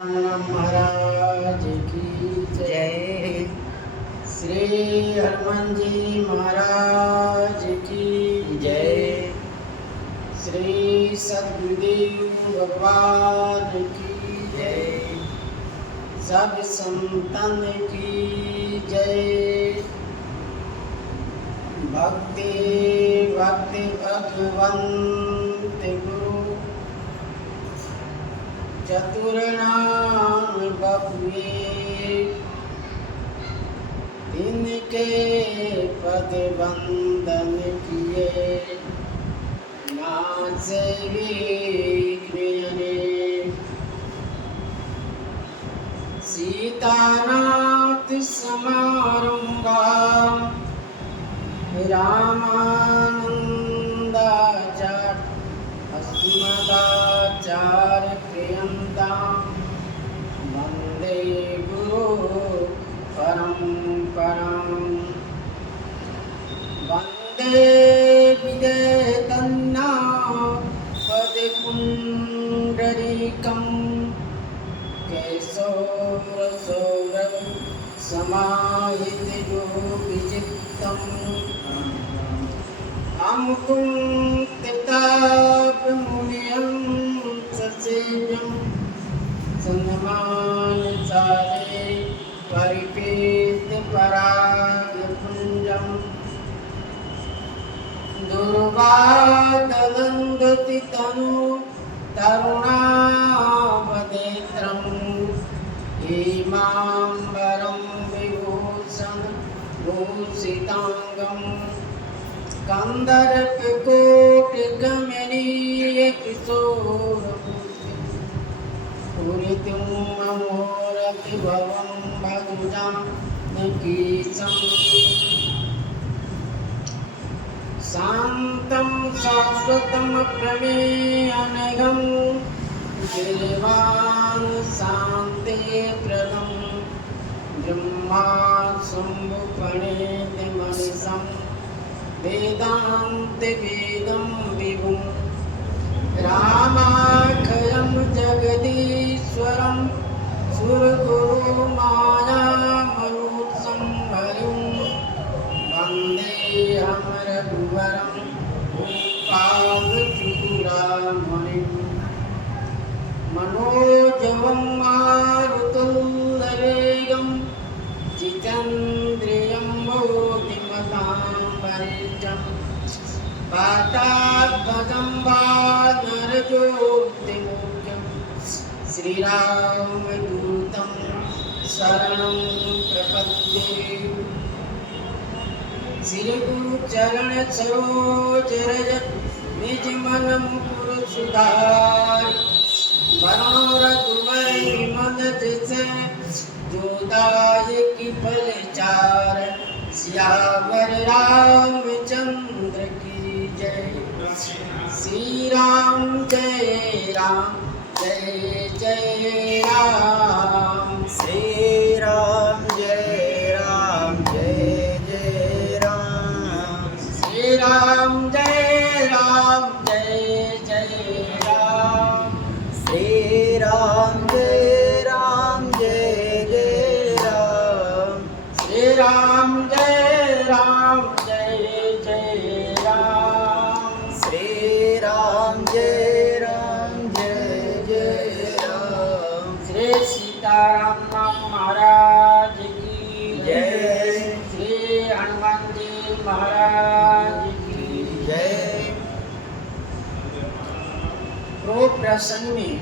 महाराज की जय। श्री हनुमान जी महाराज की जय। श्री सद्गुरुदेव भगवान की जय। सब संतन की जय। भक्ति भक्ति भगवंत गुरु चतुर्नाम बपुए। इनके पद बंदन किए नासे विघ्ने। सीतानाथ समारंभा रामानंदाचार्य अस्मदाचार्य पर्यन्तां वन्दे गुरु परम्परां। वन्दे विदेतन्ना पदपुण्डरीकं केशोरसौरभ समाहितयोगिचित्तम्। अमुकुंतितापमुनियं ससेव्यं सन्नमानचारे परिपेतपरागपुञ्जं। दुर्वादनन्दति तनु तरुणावनेत्रं। हेमाम्बरं विभूषण भूषितांगं। कंदर्पकोटिकमनीय किशोरमूर्तिं। पूरितं मनोरथिभवं भुजानकीशम्। शान्तं शाश्वतं प्रमेयनघं। देवान् शान्तिप्रदं ब्रह्मा शम्भुफणितिमनिशम्। वेदान्तवेदं विभुं रामाख्यं जगदीश्वरं। सुरगुरुमायामनूत्सं हरिं वन्देऽहं रघुवरं भूपालचूडामणिं। मनोजवं मारुतुल्यवेगं जितेन्द्रियं बुद्धिमतां वरिष्ठं। वातात्मजं वानरयोऽतिमुख्यं। श्रीरामदूतं शरणं प्रपद्ये। श्रीगुरुचरण सरोज रज निजमन मुकुर सुधारि। वरुण रघुवर विमल जैसे जोदायक फल चार। सियावर रामचंद्र की जय। श्री राम जय राम जय जय राम। श्री राम जय राम जय जय राम। श्री राम जय राम जय जय राम। श्री राम जय राम जय जय राम। श्री राम जय राम जय जय राम। श्री राम जय राम जय जय राम। श्री सीताराम महाराज की जय। श्री हनुमान जी महाराज की जय। पूर्व प्रसंग में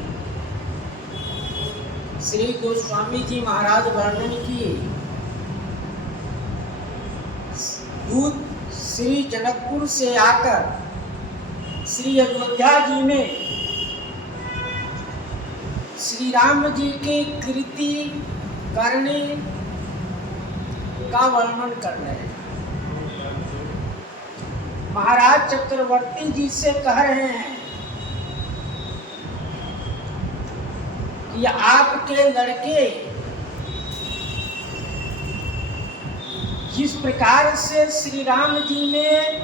श्री गोस्वामी जी महाराज वर्णन किए। दूत श्री जनकपुर से आकर श्री अयोध्या जी में श्री राम जी के कृति करने का वर्णन कर रहे हैं। महाराज चक्रवर्ती जी से कह रहे हैं कि आपके लड़के जिस प्रकार से श्री राम जी में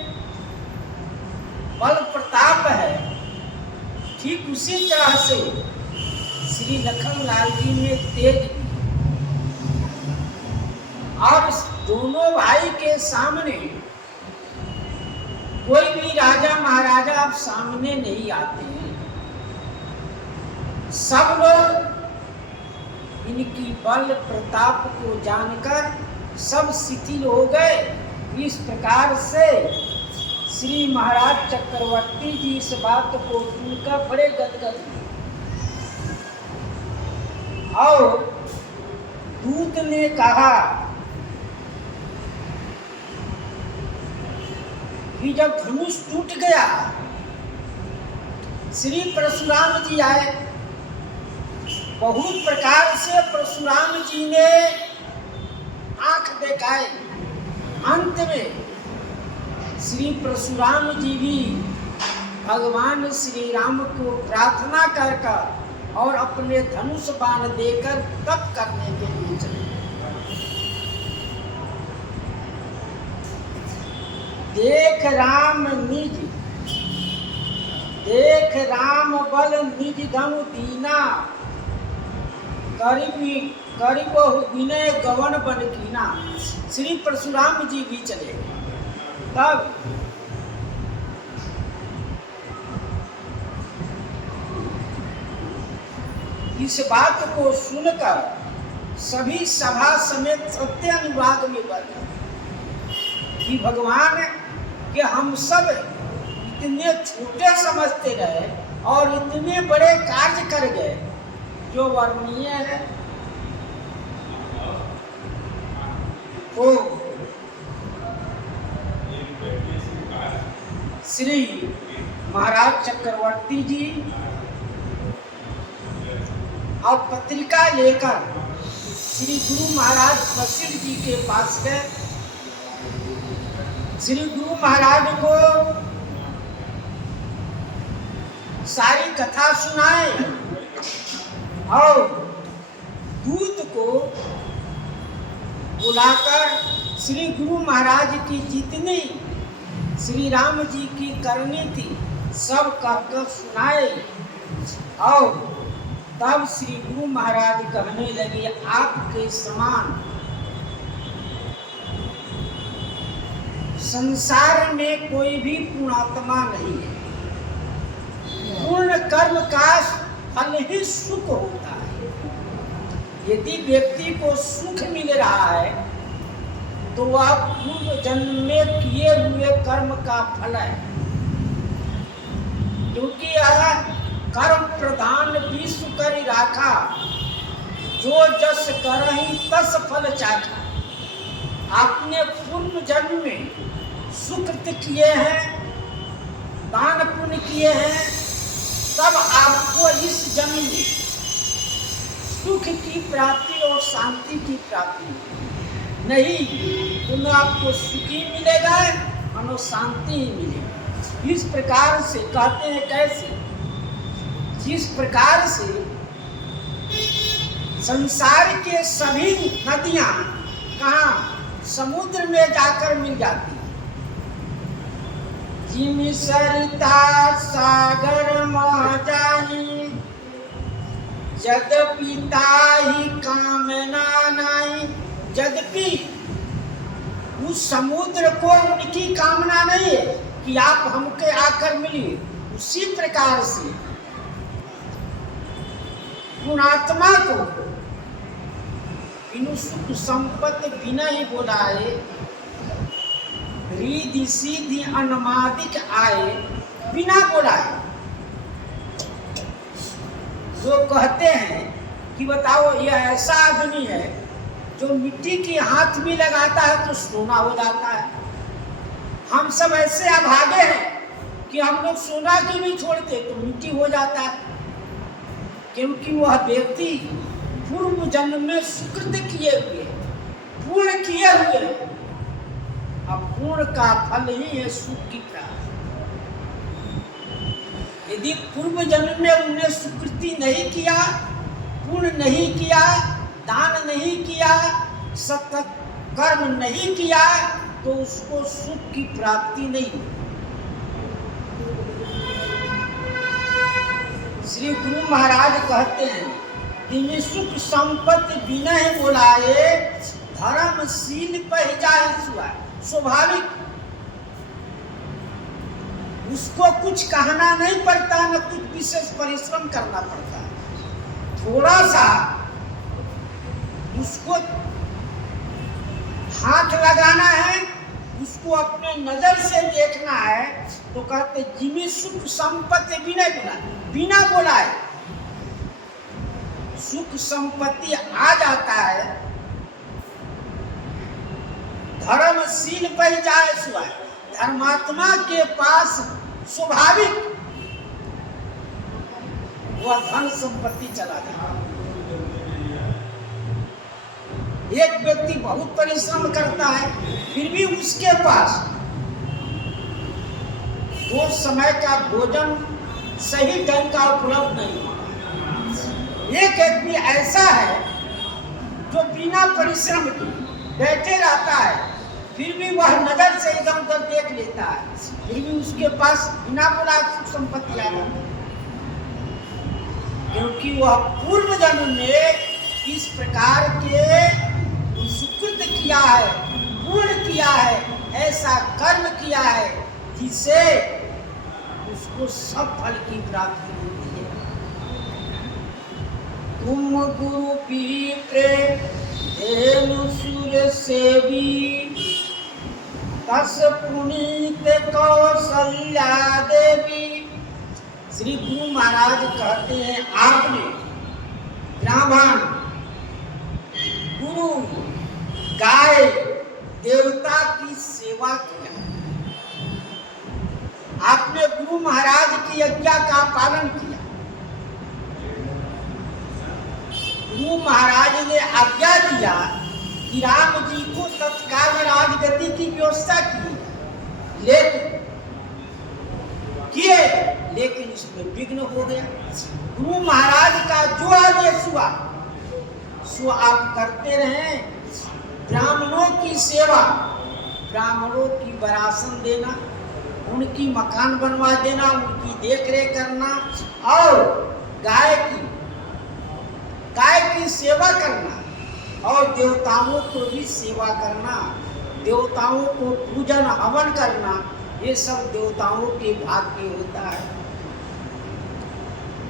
बल प्रताप है, ठीक उसी तरह से श्री लखनलाल जी में तेज भी। अब दोनों भाई के सामने कोई भी राजा महाराजा अब सामने नहीं आते हैं। सब लोग इनकी बल प्रताप को जानकर सब शिथिल हो गए। इस प्रकार से श्री महाराज चक्रवर्ती जी इस बात को सुनकर बड़े गदगद हुए। और दूत ने कहा कि जब धनुष टूट गया, श्री परशुराम जी आए। बहुत प्रकार से परशुराम जी ने आंख दिखाए। अंत में श्री परशुराम जी भी भगवान श्री राम को प्रार्थना कर और अपने धनुष बाण देकर तप करने के लिए चले। देख राम निज, देख राम बल निज धनु दीना, करिबो विनय गवन बन कीना। श्री परशुराम जी भी चले। तब इस बात को सुनकर सभी सभा समेत सत्य अनुराग में बढ़ गए कि भगवान कि हम सब इतने छोटे समझते रहे और इतने बड़े कार्य कर गए जो वर्णनीय है। तो श्री महाराज चक्रवर्ती जी और पत्रिका लेकर श्री गुरु महाराज वशिष्ठ जी के पास गए। श्री गुरु महाराज को सारी कथा सुनाए और दूत को बुलाकर श्री गुरु महाराज की जितनी श्री राम जी की करनी थी सब कहकर सुनाए। और तब श्री गुरु महाराज कहने लगे, आपके समान संसार में कोई भी पुण्यात्मा नहीं है। पूर्ण कर्म का फल ही सुख होता है। यदि व्यक्ति को सुख मिल रहा है तो वह पूर्व जन्म में किए हुए कर्म का फल है। क्योंकि यह कर्म प्रधान विश्व कर राखा, जो जस करहि तस फल चाखा। आपने पूर्व जन्म में सुकृत किए हैं, दान पुण्य किए हैं, तब आपको इस जन्म में सुख की प्राप्ति और शांति की प्राप्ति। नहीं तो न आपको सुख ही मिलेगा और शांति ही मिलेगी। इस प्रकार से कहते हैं, कैसे? जिस प्रकार से संसार के सभी नदियां कहाँ समुद्र में जाकर मिल जाती। जिमि सरिता सागर मह जाहि, यद्यपि ताहि कामना नाहि। यद्यपि उस समुद्र को उनकी कामना नहीं है कि आप हमके आकर मिलिए। उसी प्रकार से पुण्यात्मा को बिनु सुख संपत्ति बिना ही बोलाए, रिद्धि सिद्धि अनुमादिक आए बिना बोलाए। जो कहते हैं कि बताओ यह ऐसा आदमी है जो मिट्टी की हाथ में लगाता है तो सोना हो जाता है। हम सब ऐसे अभागे हैं कि हम लोग सोना की भी छोड़ते तो मिट्टी हो जाता है। क्योंकि वह व्यक्ति पूर्व जन्म में सुकृत किए हुए, पूर्ण किए हुए, अब पूर्ण का फल ही है सुख की प्राप्ति। यदि पूर्व जन्म में उन्हें सुकृति नहीं किया, पूर्ण नहीं किया, दान नहीं किया, सत्य कर्म नहीं किया, तो उसको सुख की प्राप्ति नहीं। श्री गुरु महाराज कहते हैं दिव्य सुख संपत्ति विनय बुलाए, धर्मशील पह जाए सुआ। स्वाभाविक, उसको कुछ कहना नहीं पड़ता, न कुछ विशेष परिश्रम करना पड़ता। थोड़ा सा उसको हाथ लगाना है, उसको अपने नजर से देखना है, तो कहते जिमी सुख संपत्ति विनय बुलाए। बिना बुलाए सुख संपत्ति आ जाता है, धर्मशील पह जाए सुआ। धर्मात्मा के पास स्वाभाविक वह धन संपत्ति चला जाता। एक व्यक्ति बहुत परिश्रम करता है, फिर भी उसके पास दो समय का भोजन सही ढंग का उपलब्ध नहीं होता। एक व्यक्ति ऐसा है जो बिना परिश्रम के बैठे रहता है, फिर भी वह नजर से इधर उधर देख लेता है, फिर भी उसके पास बिना बुला सुख संपत्ति आ जाती है, क्योंकि वह पूर्व जन्म में इस प्रकार के सुकृत किया है, पूर्ण किया है, ऐसा कर्म किया है जिससे उसको सब फल की प्राप्ति होती है। तुम गुरु विप्रे धेनु सुर सेवी, तस पुनीत कौशल्या देवी। श्री गुरु महाराज कहते हैं, आपने ब्राह्मण, गुरु, गाय, देवता की सेवा किया। आपने गुरु महाराज की आज्ञा का पालन किया। गुरु महाराज ने आज्ञा दिया कि राम जी को तत्काल राजगद्दी की व्यवस्था की, लेकिन इसमें विघ्न हो गया। गुरु महाराज का जो आदेश हुआ सो आप करते रहे। ब्राह्मणों की सेवा, ब्राह्मणों की वरासन देना, उनकी मकान बनवा देना, उनकी देखरेख करना, और गाय की सेवा करना, और देवताओं को भी सेवा करना, देवताओं को पूजन हवन करना, ये सब देवताओं के भाग्य होता है।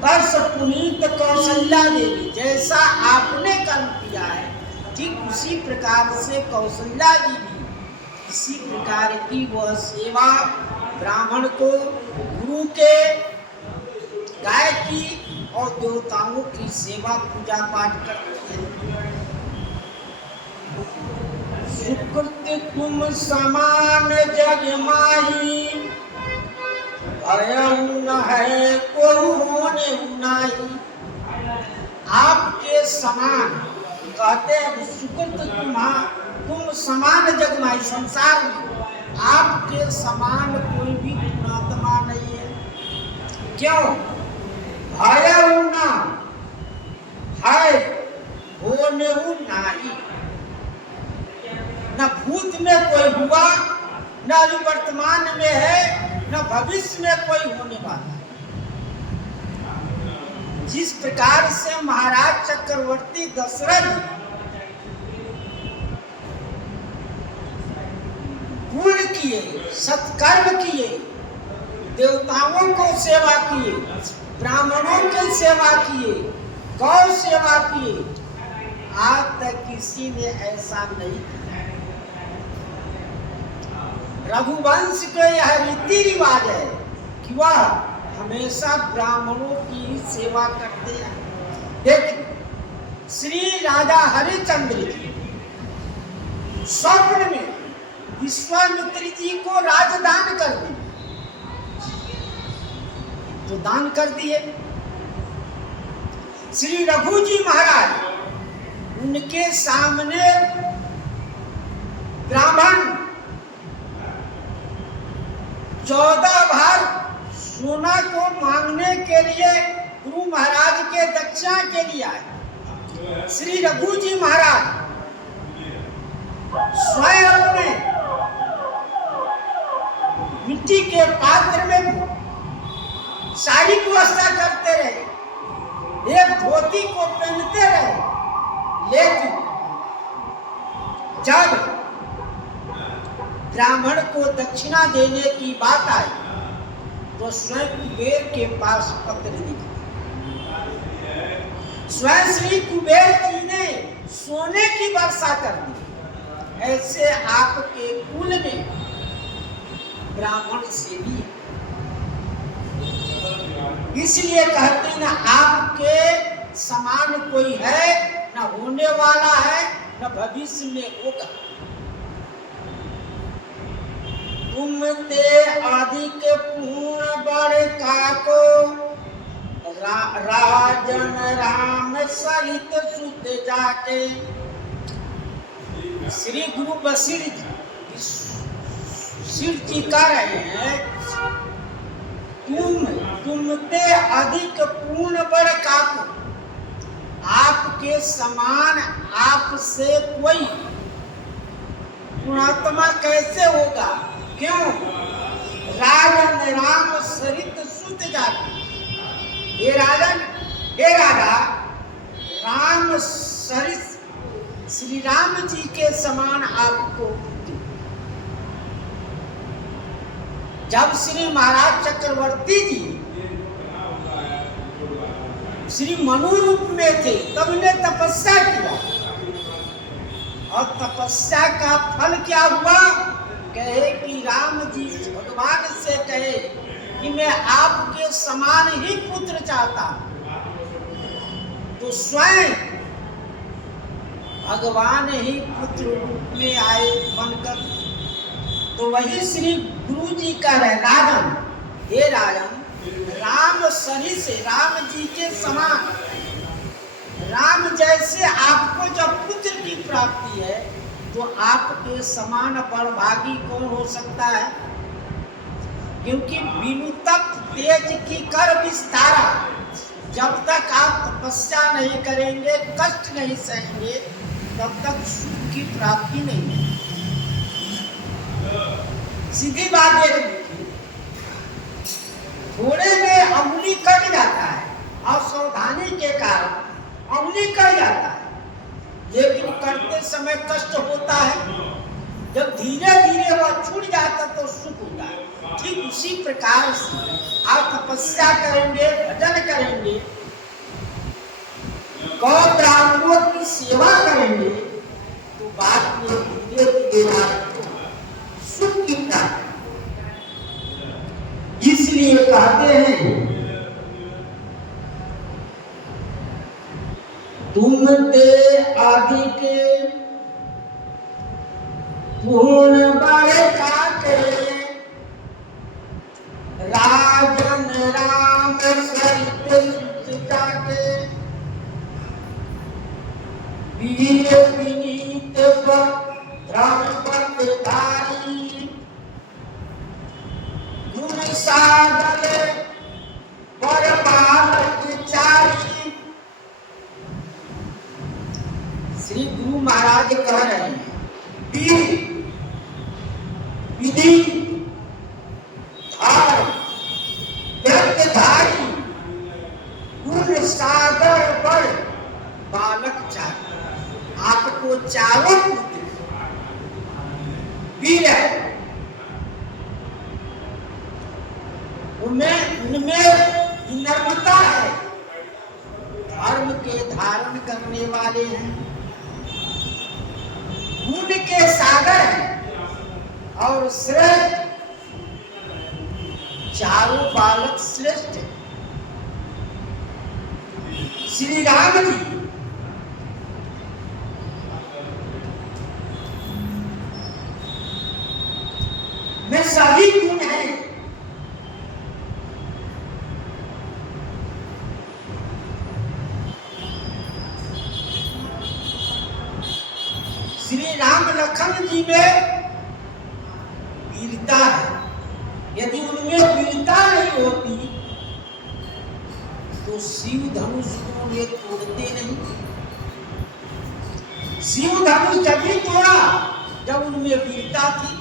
तस पुनीत कौशल्या देवी, जैसा आपने कर्म किया है ठीक उसी प्रकार से कौशल्या जी भी इसी प्रकार की वह सेवा ब्राह्मण को, गुरु के, गाय की और देवताओं की सेवा पूजा पाठ करते हैं। सुकृत तुम समान जग माही, भयं न है कोई होने नहीं। आपके समान कहते हैं, सुकृत तुम समान जग माही, संसार में आपके समान कोई भी पुणात्मा नहीं है। क्यों? भयं न है होने नहीं। न भूत में कोई हुआ, न अभी वर्तमान में है, न भविष्य में कोई होने वाला। जिस प्रकार से महाराज चक्रवर्ती दशरथ पूर्ण किए, सत्कर्म किए, देवताओं को सेवा किए, ब्राह्मणों की सेवा किए, गौ सेवा किए, आज तक किसी ने ऐसा नहीं किया। रघुवंश के यह रीति रिवाज है कि वह हमेशा ब्राह्मणों की सेवा करते हैं। देखिए, श्री राजा हरिश्चंद्र जी स्वप्न में विश्वामित्र जी को राजदान कर दिए, तो दान कर दिए। श्री रघु जी महाराज उनके सामने ब्राह्मण 14 भार सोना को मांगने के लिए गुरु महाराज के दक्षिणा के लिए आए। श्री रघु जी महाराज स्वयं अपने मिट्टी के पात्र में सारी व्यवस्था करते रहे, एक धोती को पहनते रहे, लेकिन जब ब्राह्मण को दक्षिणा देने की बात आई तो स्वयं कुबेर के पास पत्र लिखा। स्वयं श्री कुबेर जी ने सोने की वर्षा कर दी। ऐसे आपके कुल में ब्राह्मण से भी, इसलिए कहते ना आपके समान कोई है, न होने वाला है, न भविष्य में होगा। तुम ते अधिक पूर्ण बड़ काको, राजन राम सहित सुत जाके। श्री गुरु बसीर जी कह रहे हैं, तुम ते अधिक पूर्ण बड़ काको, आपके समान आपसे कोई गुणात्मा कैसे होगा? क्यों? राजन राम सहित सुत जाके। हे राजन, हे राजा, राम सहित श्री राम जी के समान आपको। जब श्री महाराज चक्रवर्ती जी श्री मनु रूप में थे तब उन्हें तपस्या किया, और तपस्या का फल क्या हुआ? कहे कि राम जी भगवान से कहे कि मैं आपके समान ही पुत्र चाहता हूं, तो स्वयं भगवान ही पुत्र रूप में आए बनकर। तो वही श्री गुरु जी कह रहे, राजन, हे राजन, राम सही से राम जी के समान, राम जैसे आपको जब पुत्र की प्राप्ति है तो आपके समान बड़भागी कौन हो सकता है? क्योंकि बिनु तप तेज की कर विस्तारा, जब तक आप तपस्या नहीं करेंगे, कष्ट नहीं सहेंगे, तब तक सुख की प्राप्ति नहीं है। सीधी बात है, थोड़े में अंगुली कट जाता है, असावधानी के कारण अंगुली कट जाता है, लेकिन करते समय कष्ट होता है। जब धीरे धीरे वह छूट जाता तो सुख होता है। ठीक उसी प्रकार से आप तपस्या करेंगे, भजन करेंगे, गौ ब्राह्मणों की सेवा करेंगे, तो बाद में धीरे धीरे आपको सुख की प्राप्ति। इसलिए कहते हैं, तुम ते अधिक पूर्ण बड़ काके, राजन राम सहित सुत जाके। वीर विनीत धर्मपथ धारी, गुण सागर पर बालक चारी। श्री गुरु महाराज कह रहे हैं, वीर विधि धारी, गुण सागर पर बालक चारी। आपको चारों पुत्र वीर है, उनमें नम्रता है, धर्म के धारण करने वाले हैं, गुण के सागर हैं, और श्रेष्ठ, चारों बालक श्रेष्ठ हैं। श्री राम जी में सभी गुण हैं। श्री राम लखन जी में वीरता है। यदि उनमें वीरता नहीं होती तो शिव धनुष को वे तोड़ते नहीं। शिव धनुष जब भी तोड़ा जब उनमें वीरता थी।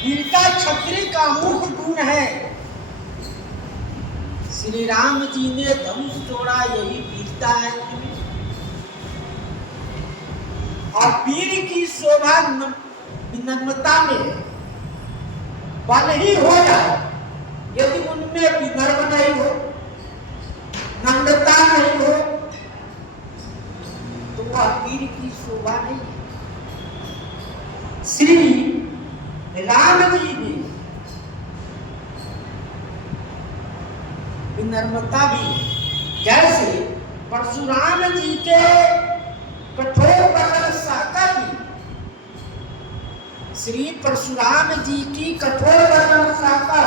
वीरता क्षत्रिय का मुख्य गुण है। श्री राम जी ने धनुष तोड़ा, यही वीरता है तुम्हें। और वीर की शोभा विनम्रता में बल ही हो जाए। यदि उनमें विनम्र नहीं हो, नम्रता नहीं हो, तो वह वीर की शोभा नहीं है। श्री राम जी ने विनम्रता भी, जैसे परशुराम जी के कठोर वचन सहकर भी, श्री परशुराम जी की कठोर वचन सहकर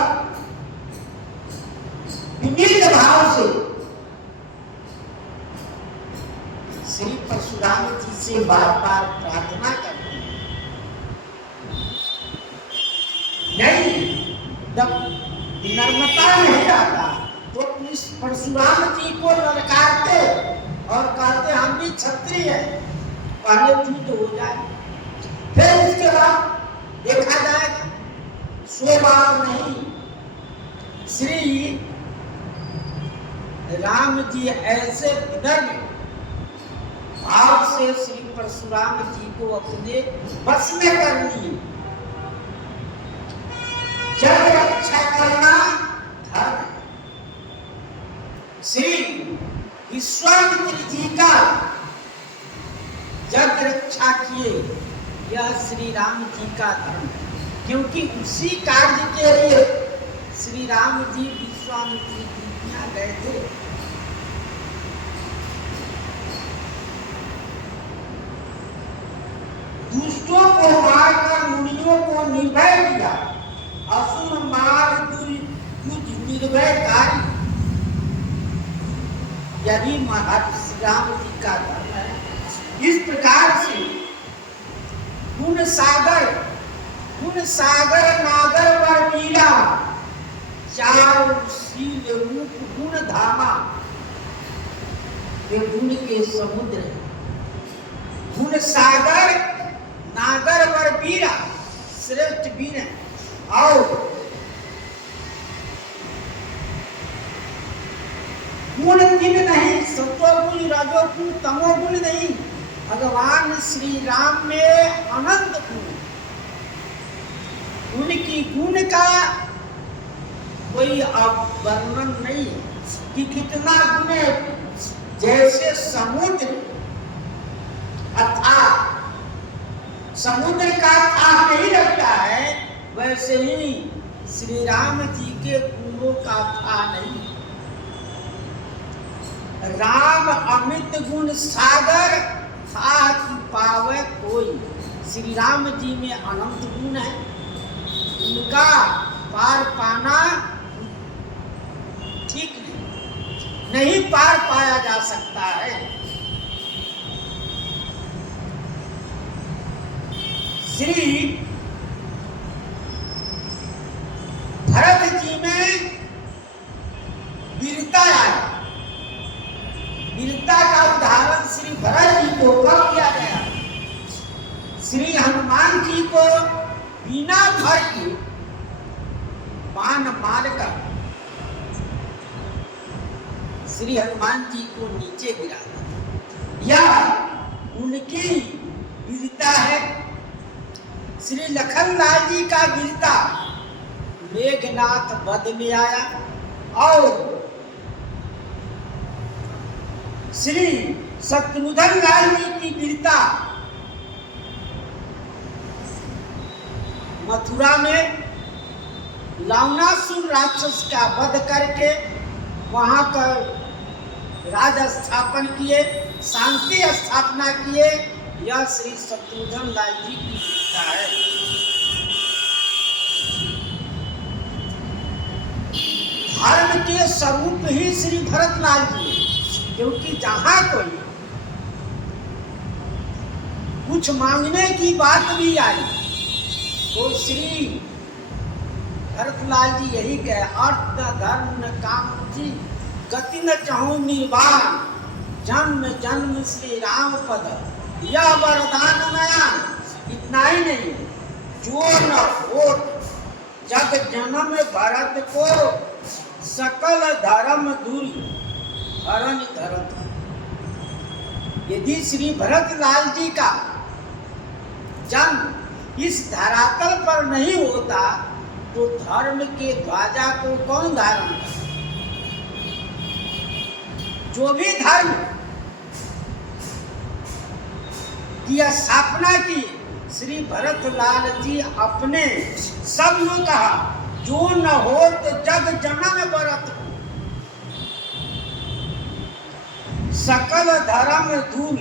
विनीत भाव से श्री परशुराम जी से बार बार प्रार्थना करते हैं। नहीं, जब विनम्रता नहीं आता तो परशुराम जी को ललकारते और कहते हम भी क्षत्रिय हैं, पहले युद्ध हो जाए, फिर उसके बाद देखा जाएगा। सो बात नहीं। श्री राम जी ऐसे विनम्र भाव से श्री परशुराम जी को अपने बस में कर लिए। जग रक्षा करना धर्म है। श्री विश्वामित्र जी का जग रक्षा किए, यह श्री राम जी का धर्म है। क्योंकि उसी कार्य के लिए श्री राम जी विश्वामित्र जी यहाँ गए थे। दुष्टों को मारकर मुनियों को निर्भय किया, असुर मार युद्ध निर्भय कार्य, यही महर्षि श्री राम जी का धर्म है। इस प्रकार से गुण सागर नागर वर मीरा, चार शील रूप गुण धामा, वे गुण के समुद्र है। गुण सागर नागर वर वीरा, श्रेष्ठ वीर है। और गुण तीन नहीं, सत्वगुण रजोगुण तमोगुण नहीं, भगवान श्री राम में अनंत गुण। उनकी गुण का कोई वर्णन नहीं कि कितना गुण है। जैसे समुद्र अथाह, समुद्र का था नहीं लगता है, वैसे ही श्री राम जी के गुणों का था नहीं। राम अमित गुण सागर, था कि पावे कोई। श्री राम जी में अनंत गुण है, उनका पार पाना ठीक नहीं पार पाया जा सकता है। श्री भरत जी में वीरता है। वीरता का उदाहरण श्री भरत जी को कब दिया गया? श्री हनुमान जी को बिना भर के बाण मारकर श्री हनुमान जी को नीचे गिरा दिया, यह उनकी वीरता है। श्री लखनलाल जी का वीरता, मेघनाथ वध में आया। और श्री शत्रुघ्न लाल जी की वीरता, मथुरा में लावणासुर राक्षस का वध करके वहां का राज स्थापन किए, शांति स्थापना किए। यह श्री शत्रुघ्न लाल जी की वीरता है। धर्म के स्वरूप ही श्री भरतलाल जी, क्योंकि जहां कोई कुछ मांगने की बात भी आई तो श्री भरतलाल जी यही कहे, अर्थ धर्म न काम जी, गति न चाहूं निर्वाण, जन्म जन्म श्री राम पद, यह वरदान नया। इतना ही नहीं, जो न हो जग जन्म भरत को, सकल धर्म दूरी हरण धरत। यदि श्री भरत लाल जी का जन्म इस धरातल पर नहीं होता तो धर्म के ध्वजा को कौन धारण करता? जो भी धर्म की स्थापना की श्री भरत लाल जी अपने सब ने कहा, जो न हो तो जग जनम बरत। सकल धर्म दूर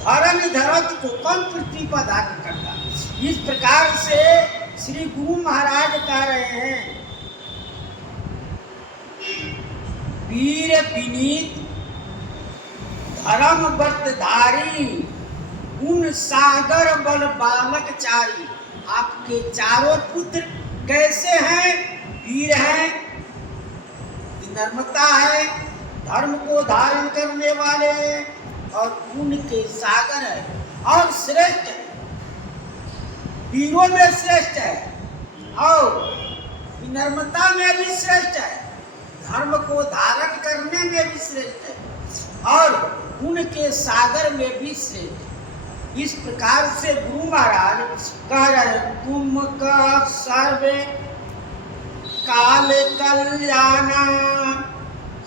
धर्म धरत को कौन पृथ्वी पर धारण करता? इस प्रकार से श्री गुरु महाराज कह रहे हैं, वीर विनीत धर्म व्रतधारी गुण सागर बल बालक चारी। आपके चारों पुत्र कैसे हैं? वीर हैं, विनम्रता है, धर्म को धारण करने वाले और गुण के सागर है और श्रेष्ठ है, वीरों में श्रेष्ठ है और विनम्रता में भी श्रेष्ठ है, धर्म को धारण करने में भी श्रेष्ठ है और गुण के सागर में भी श्रेष्ठ है। इस प्रकार से गुरु महाराज कह रहे, तुम का सर्वे काल कल्याणा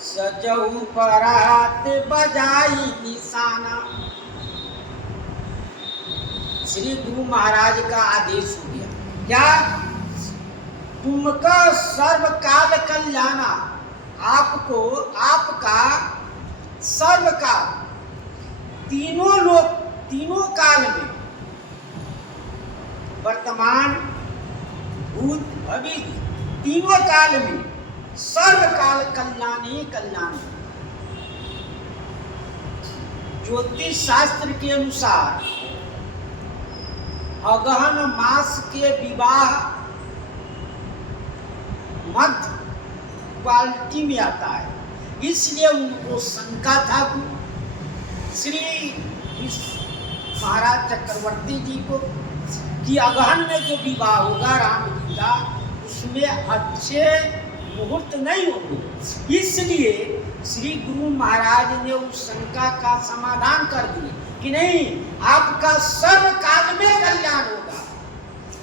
सजऊ बरात बजाई निशाना। श्री गुरु महाराज का आदेश हो गया, क्या? तुमका सर्व काल कल्याणा, आपको आपका सर्व काल तीनों लोग तीनों काल में वर्तमान भूत भविष्य तीनों काल में सर्व काल कल्याण ही कल्याण। ज्योतिष शास्त्र के अनुसार अगहन मास के विवाह मध्य क्वालिटी में आता है, इसलिए उनको शंका था श्री महाराज चक्रवर्ती जी को कि अगहन में जो विवाह होगा राम जी का उसमें अच्छे मुहूर्त नहीं होंगे। इसलिए श्री गुरु महाराज ने उस शंका का समाधान कर दिया कि नहीं, आपका सर्व काल में कल्याण होगा,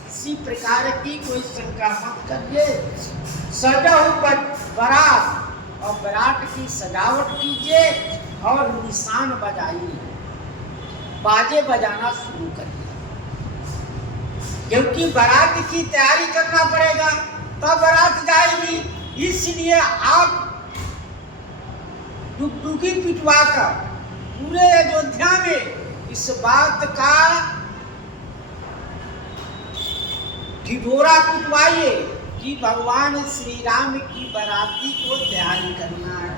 इसी प्रकार की कोई शंका मत करिए। सजाओ बारात और बारात की सजावट कीजिए और निशान बजाइए, बाजे बजाना शुरू करिए, क्योंकि बारात की तैयारी करना पड़ेगा तब बारात जाएगी। इसलिए आप डुगडुगी पिटवा कर पूरे अयोध्या में इस बात का ढिढोरा पिटवाइए कि भगवान श्री राम की बाराती को तैयारी करना है।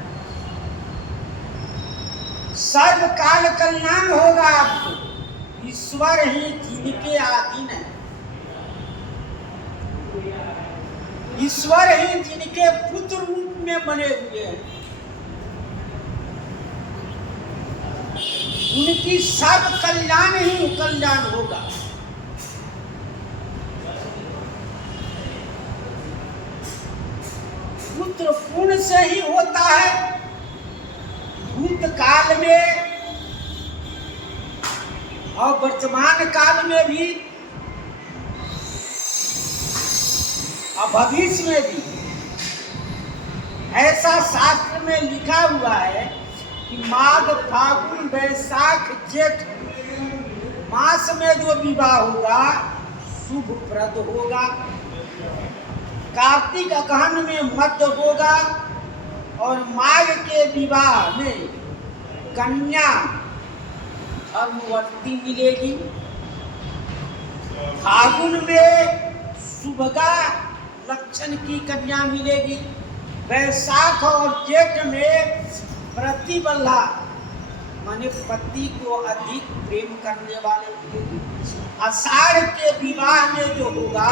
सर्व काल कल्याण होगा आपको, ईश्वर ही जिनके अधीन है, ईश्वर ही जिनके पुत्र रूप में बने हुए हैं, उनकी सर्व कल्याण ही कल्याण होगा। पुत्र पुण्य से ही होता है। भूतकाल में और वर्तमान काल में भी और भविष्य में भी ऐसा शास्त्र में लिखा हुआ है कि माघ फागुन वैशाख जेठ मास में जो विवाह होगा शुभप्रद होगा, कार्तिक अगहन में मध्य होगा और माघ के विवाह में कन्या धर्मवती मिलेगी, फागुन में शुभगा लक्षण की कन्या मिलेगी, वैशाख और जेठ में प्रतिबल्ला माने पति को अधिक प्रेम करने वाले मिलेगी, आषाढ़ के विवाह में जो होगा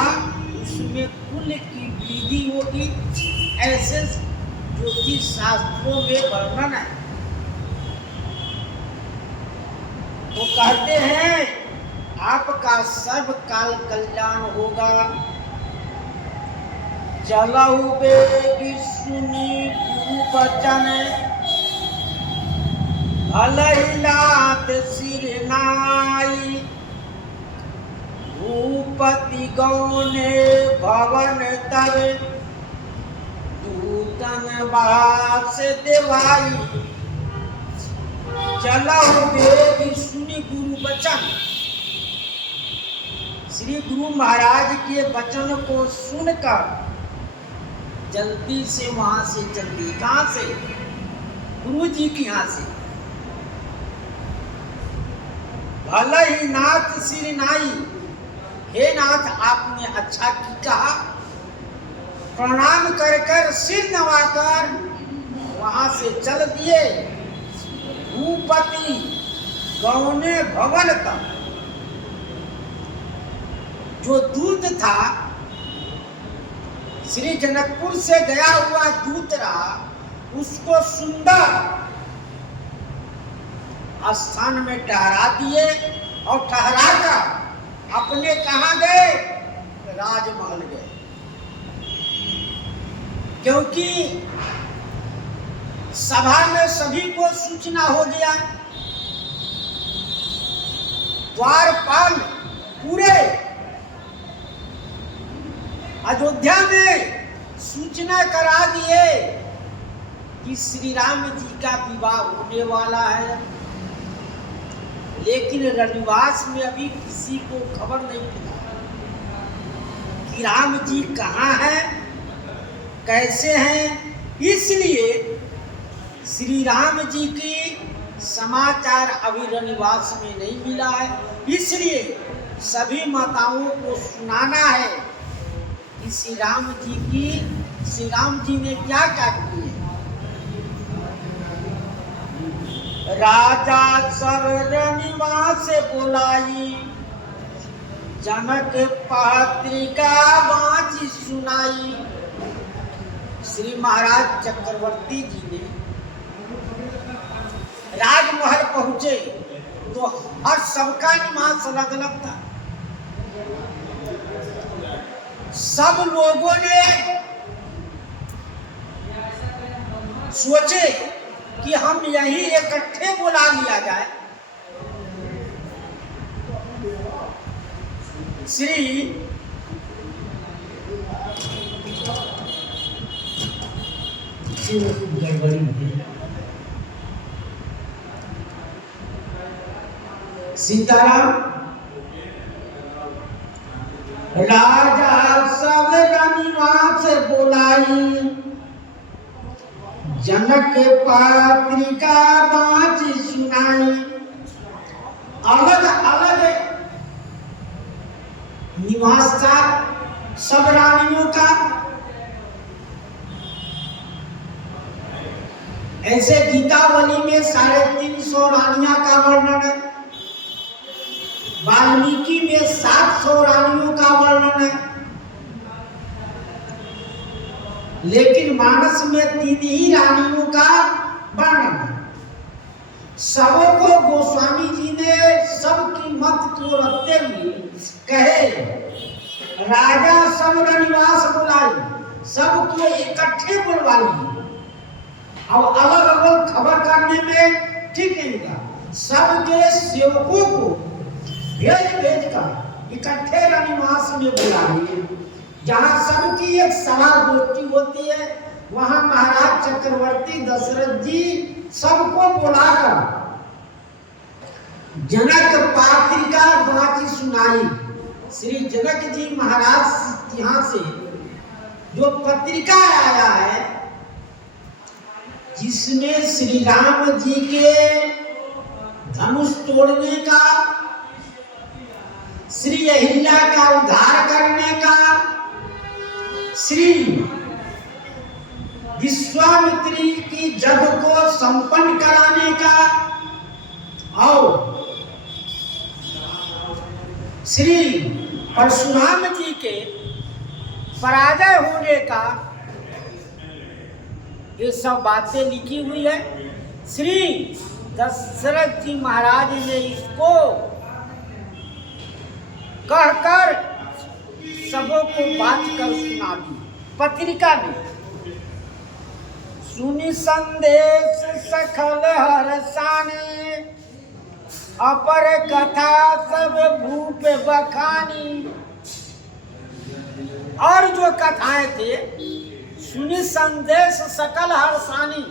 उसमें कुल की वृद्धि होगी। ऐसे ज्योतिष शास्त्रों में वर्णन है। वो कहते हैं आपका सर्व काल कल्याण होगा। चलहु बेगी सुनी गुरु बचन, भलहि लात सिर नाई। भूपति गौने भवन तब, दूतन बास देवाई। चलहु बेगी सुनी गुरु बचन, श्री गुरु महाराज के वचन को सुनकर जल्दी से वहां से जल्दी, कहां से? गुरु जी के यहां से। भले ही नाथ सिर नाई, हे नाथ आपने अच्छा की कहा। प्रणाम कर कर सिर नवाकर वहां से चल दिए। भूपति गौने भवन तक, जो दूत था श्री जनकपुर से गया हुआ दूत रहा, उसको सुंदर स्थान में ठहरा दिए और ठहरा कर अपने कहां गए? राजमहल गए। क्योंकि सभा में सभी को सूचना हो गया, द्वारपाल पूरे अयोध्या में सूचना करा दिए कि श्री राम जी का विवाह होने वाला है। लेकिन रनिवास में अभी किसी को खबर नहीं मिला कि राम जी कहाँ हैं, कैसे हैं। इसलिए श्री राम जी की समाचार अभी रनिवास में नहीं मिला है। इसलिए सभी माताओं को सुनाना है कि श्री राम जी ने क्या क्या किए। राजा सब रनिवास बुलाई, जनक पत्रिका बाँची सुनाई। श्री महाराज चक्रवर्ती जी ने राजमहल पहुंचे तो हर सबका निवास अलग अलग था। सब लोगों ने सोचे कि हम यही इकट्ठे बुला लिया जाए। श्री सीताराम राजा सब रनिवास बुलाई, जनक पत्रिका बाँची सुनाई। अलग अलग निवास था सब रानियों का। ऐसे गीतावली में 350 रानियां का वर्णन है, वाल्मीकि में 700 रानियों का वर्णन है, लेकिन मानस में 3 ही रानियों का वर्णन है। सबों को गोस्वामी जी ने सबकी मत को रखते हुए कहे, राजा सब रनिवास बुलाई, सबको इकट्ठे बुलवा लिए। अब अलग अलग खबर करने में ठीक नहीं था। सबके सेवकों को भेज कर इकट्ठे रनिवास में बुला लिए, जहाँ सबकी एक सभा गोष्ठी होती है। वहां महाराज चक्रवर्ती दशरथ जी सबको बुलाकर जनक पत्रिका बाँची सुनाई। श्री जनक जी महाराज यहाँ से जो पत्रिका आया है, जिसमें श्री राम जी के धनुष तोड़ने का, श्री अहिल्या का उद्धार करने का, श्री विश्वामित्री की जग को संपन्न कराने का और श्री परशुराम जी के पराजय होने का, ये सब बातें लिखी हुई है। श्री दशरथ जी महाराज ने इसको कहकर सबों को बात कर सुना दी। पत्रिका में सुनि संदेश सखल हरसानी, अपर कथा सब भूप बखानी। और जो कथाएं थे, सुनि संदेश सकल हरसानी,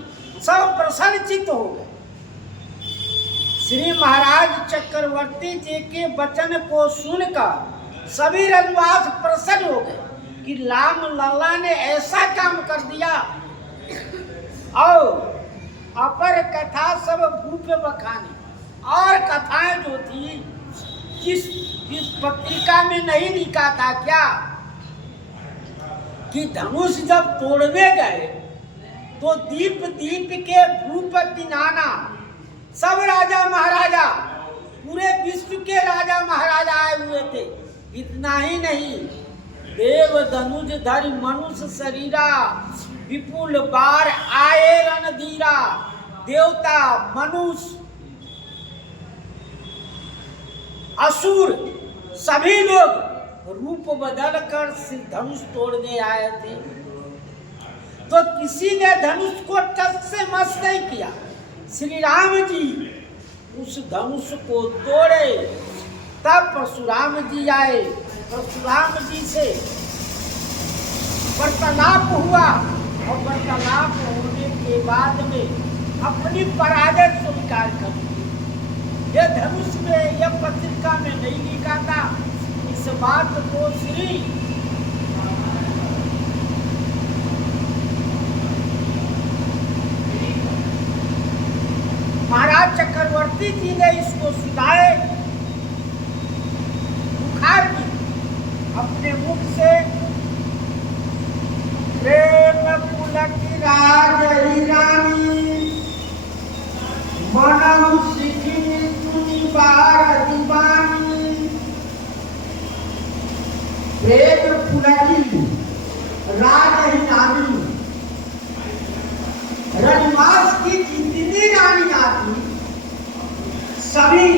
सब प्रसन्नचित्त हो गए। श्री महाराज चक्रवर्ती जी के वचन को सुनकर सभी रघुवास प्रसन्न हो गए कि राम लल्ला ने ऐसा काम कर दिया। और अपर कथा सब भूप बखानी, और कथाएं जो थी जिस पत्रिका में नहीं लिखा था क्या कि धनुष जब तोड़ने गए तो दीप दीप के भूप दिनाना, सब राजा महाराजा, पूरे विश्व के राजा महाराजा आए हुए थे। इतना ही नहीं, देव धनुष धरि मनुष्य शरीरा, विपुल बार आए रणधीरा। देवता, मनुष्य, असुर, सभी लोग रूप बदल कर धनुष तोड़ने आए थे। तो किसी ने धनुष को टस से मस नहीं किया। श्री राम जी उस धनुष को तोड़े, तब परशुराम जी आए। परशुराम जी से वार्तालाप हुआ, और वार्तालाप होने के बाद में अपनी पराजय स्वीकार कर दी। यह धनुष में, यह पत्रिका में नहीं लिखा था। इस बात को श्री महाराज चक्रवर्ती जी ने इसको सुनाए, बुखार की अपने मुख से, प्रेम पुलक राज रानी, मनहु सिखी सुनी बार दीवानी। प्रेम पुलकी राज रानी, रनिवास की जितनी रानियां थी सभी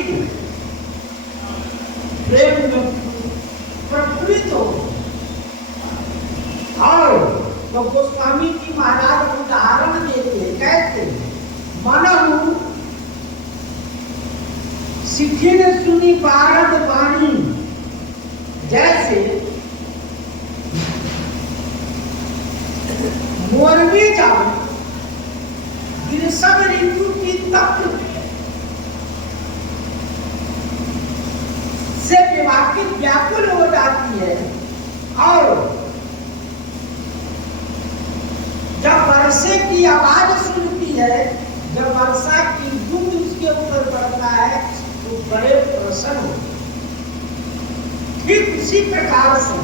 प्रेम में प्रफुल्लित हो। और तो गोस्वामी जी महाराज उदाहरण देते कहते, मनहु सिखिन सुनी बारद वाणी, जैसे मोरनी जान सब ऋतु की तत्व से विवाकित व्याकुल हो जाती है। और जब वर्षे की आवाज सुनती है, जब वर्षा की दूध उसके ऊपर पड़ता है तो बड़े प्रसन्न हो। ठीक उसी प्रकार से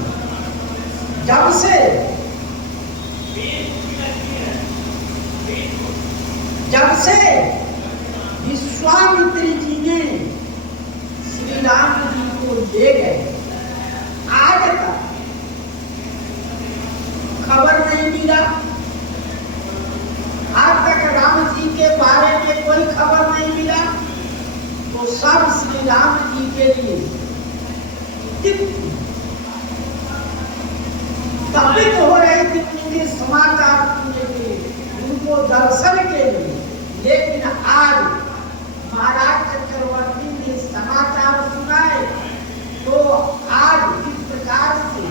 जब से विश्वामित्र जी ने श्री राम जी को ले गए, आज तक खबर नहीं मिला। आज तक राम जी के बारे में कोई खबर नहीं मिला। तो सब श्री राम जी के लिए तपित हो रहे थे उनके समाचार सुनने के लिए, उनको दर्शन के लिए। लेकिन आज महाराज चक्रवर्ती ने समाचार सुनाए, तो आज इस प्रकार से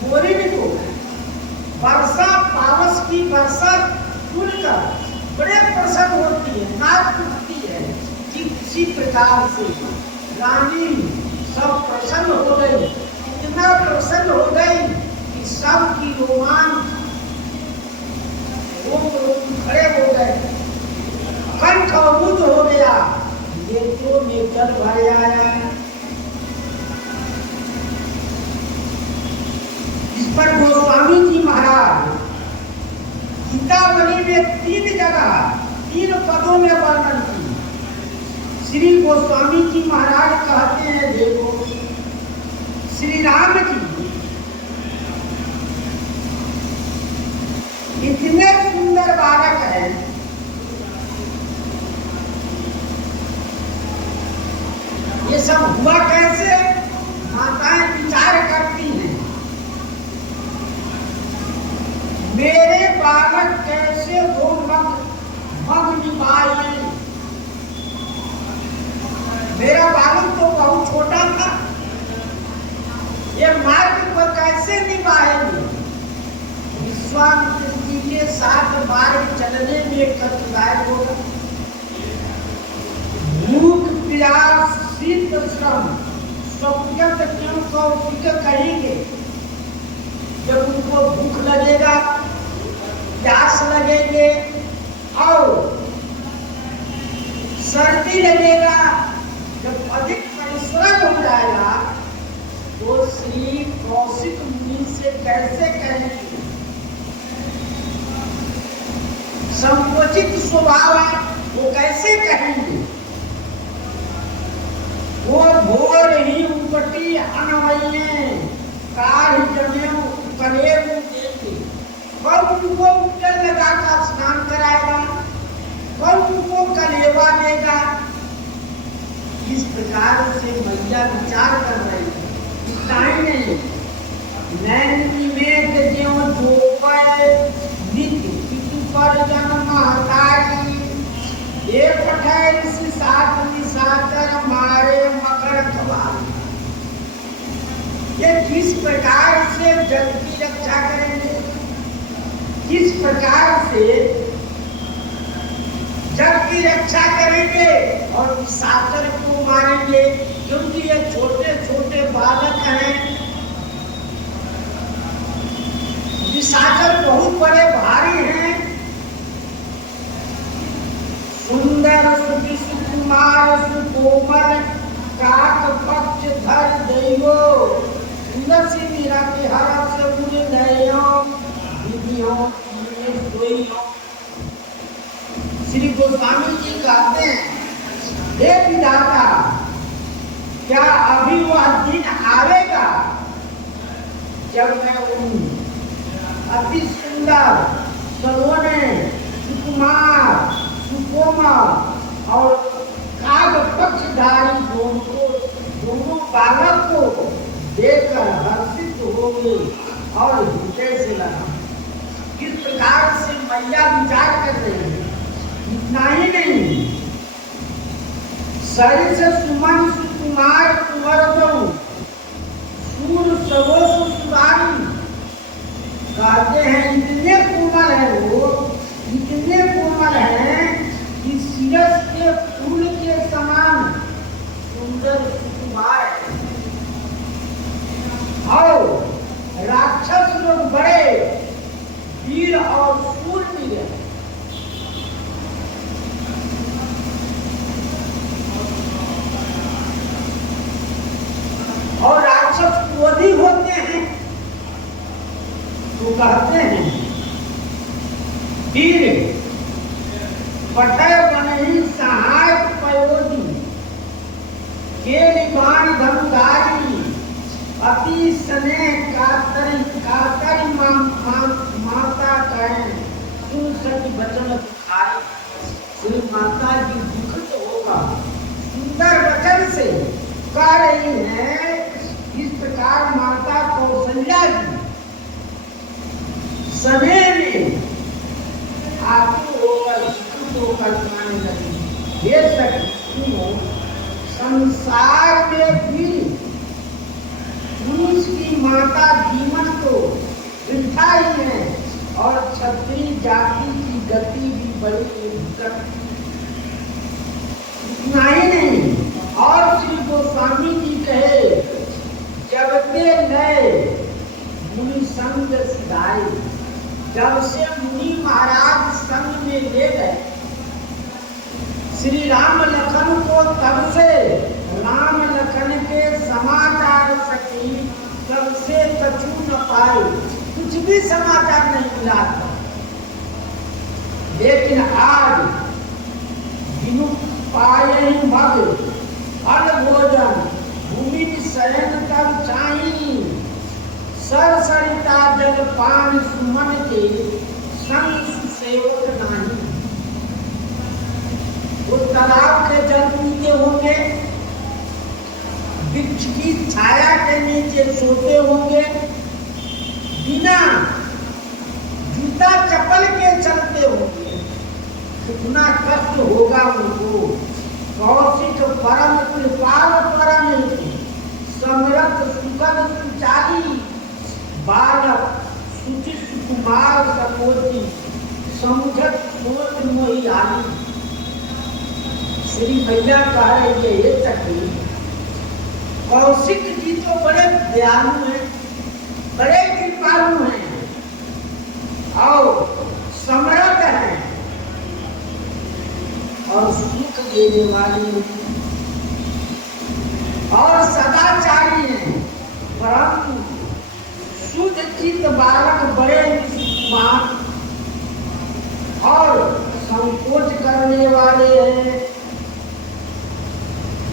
मोरिनी को वर्षा पावस की वर्षा सुनकर बड़े प्रसन्न होती है, नाच उठती है कि किसी प्रकार से रानी सब प्रसन्न हो गई। इतना प्रसन्न हो गई कि सबकी रोमांच खड़े हो गए, कंठ अवरुद्ध हो गया, नेत्रों में जल भर आया। इस पर गोस्वामी जी महाराज गीतावली में 3 जगह 3 पदों में वर्णन की। श्री गोस्वामी जी महाराज कहते हैं, देखो श्री राम जी इतने सुंदर बालक है, ये सब हुआ कैसे? माताएं विचार करती हैं। मेरे बालक कैसे वो मग निभाए। मेरा बालक तो बहुत छोटा था, ये मार्ग को कैसे निभाएंगे। विश्वामित्र जी के साथ मार्ग चलने में कठिनाई होगा। भूख प्यास शीत श्रम स्वप्न क्यों कौशिक कहेंगे। जब उनको भूख लगेगा, प्यास लगेंगे और सर्दी लगेगा, जब अधिक परिश्रम हो जाएगा तो श्री कौशिक मुनि से कैसे कहेंगे। संकोचित स्वभाव है, वो कैसे कहेंगे। वो भोर ही उपटी अनवये कार जमेऊ करेऊ देंगे। कब उनको उठकर लगाकर स्नान कराएगा, कब उनको कलेवा देगा। इस प्रकार से मैया विचार कर रही है। इतना ही नहीं, नैनी में ज्यों जो नित्य पितु पर जन्म हतारी, ये पठाए ऋषि सात निशाचर मारे मकर कवाल। ये किस प्रकार से जग की रक्षा करेंगे, किस प्रकार से जग की रक्षा करेंगे और निशाचर को मारेंगे, क्योंकि ये छोटे छोटे बालक हैं। निशाचर बहुत बड़े भारी हैं। सुंदर सुखी सुकुमार सुकोमल काक पक्ष धर दैवो नसी मीरा के हर से मुझे नयों विधियों सोइयों। श्री गोस्वामी जी कहते हैं, हे विधाता, क्या अभी वह दिन आवेगा जब मैं उन अति सुंदर सलोने सुकुमार सुकोमल और काग पक्षधारी दोनों बालक को देखकर हर्षित होंगे और हृदय से लगा। किस प्रकार से मैया विचार कर रही है। इतना ही नहीं, सरिस सुमन सुकुमार कुंवर दो सूर सबो सुरानी। कहते हैं इतने कोमल है वो, इतने कोमल है कि सिरस के फूल के समान सुंदर सुकुमार है। और राक्षस लोग बड़े वीर और शूरवीर हैं। और राक्षस क्रोधी होते हैं तो कहते हैं, वीर पठय बनहि सहायक पयोधी, के निबाण धनुधारी, अति स्नेह कातरी माता कहें, सुन सच वचन खाए। श्री माता जी दुखित होगा सुंदर वचन से कह रही है। इस प्रकार माता कौशल्या जी समय में आतुर होकर दुखित होकर माने लगी। ये सखियों, संसार में भी पुरुष की माता जीवन तो वृथा ही है और क्षत्रिय जाति की गति भी बड़ी विकट। इतना ही नहीं, और श्री गोस्वामी जी कहे, जब ते नए मुनि संग सिधाए। जब से मुनि महाराज संग में ले गए श्री राम लखन को, तब से राम लखन के समाचार सखी तब से कछु न पाए। कुछ भी समाचार नहीं मिला था। लेकिन आज बिनु पाए ही भग फल भोजन भूमि शयन कर चाही। सर सरिता जल पान सुमन के संग सुसेवक नाही। वो तालाब के जल पीते होंगे, वृक्ष की छाया के नीचे सोते होंगे, बिना जूता चप्पल के चलते होंगे, कितना कष्ट होगा उनको। कौशिक परम कृपाल परम समरथ सुखद सुचारी, बालक सुचि सुकुमार सकोची, समुझत सोच मोहि आली। श्री मैया कह रही है, ये सखी कौशिक जी तो बड़े दयालु हैं, बड़े कृपालु हैं और समर्थ हैं और सुख देने वाले और सदाचारी हैं, परंतु शुद्ध चित्त बालक बड़े निष्पाप और संकोच करने वाले हैं।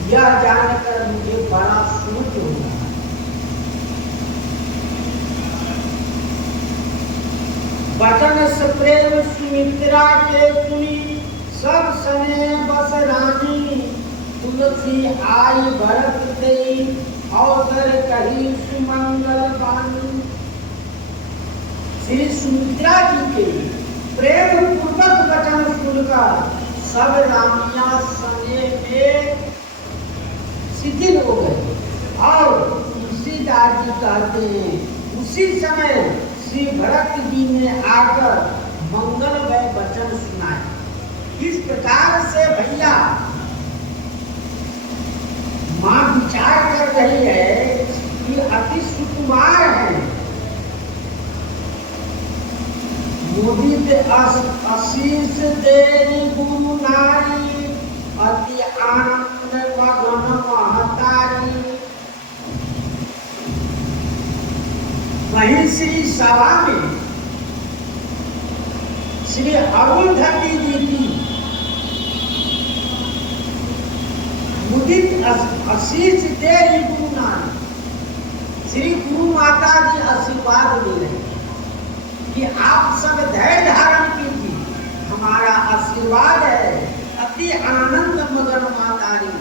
यह जानकर मुझे बड़ा सोच होगा। बचन से प्रेम सुमित्रा के सुनी, सब सने बस रानी, तुलसी आई भरत देई, अवसर कही सुमंगल बानी। श्री सुमित्रा जी के प्रेम पूर्वक वचन सुनकर सब रानियां सने में शिथिल हो गए और तुलसीदास जी कहते हैं, उसी समय श्री भरत जी ने आकर मंगलमय वचन सुनाए। इस प्रकार से भैया मां विचार कर रही है कि अति सुकुमार है, मुदित आशीष देनी गुरु नारी, अति आनंद मगन महतारी। वहीं श्री सभा में श्री अरुंधति जी की मुदित आशीष दे गुरु नारी, श्री गुरु माता जी आशीर्वाद दे रहे कि आप सब धैर्य धारण कीजिए, हमारा आशीर्वाद है। अति आनंद मगन मातारी,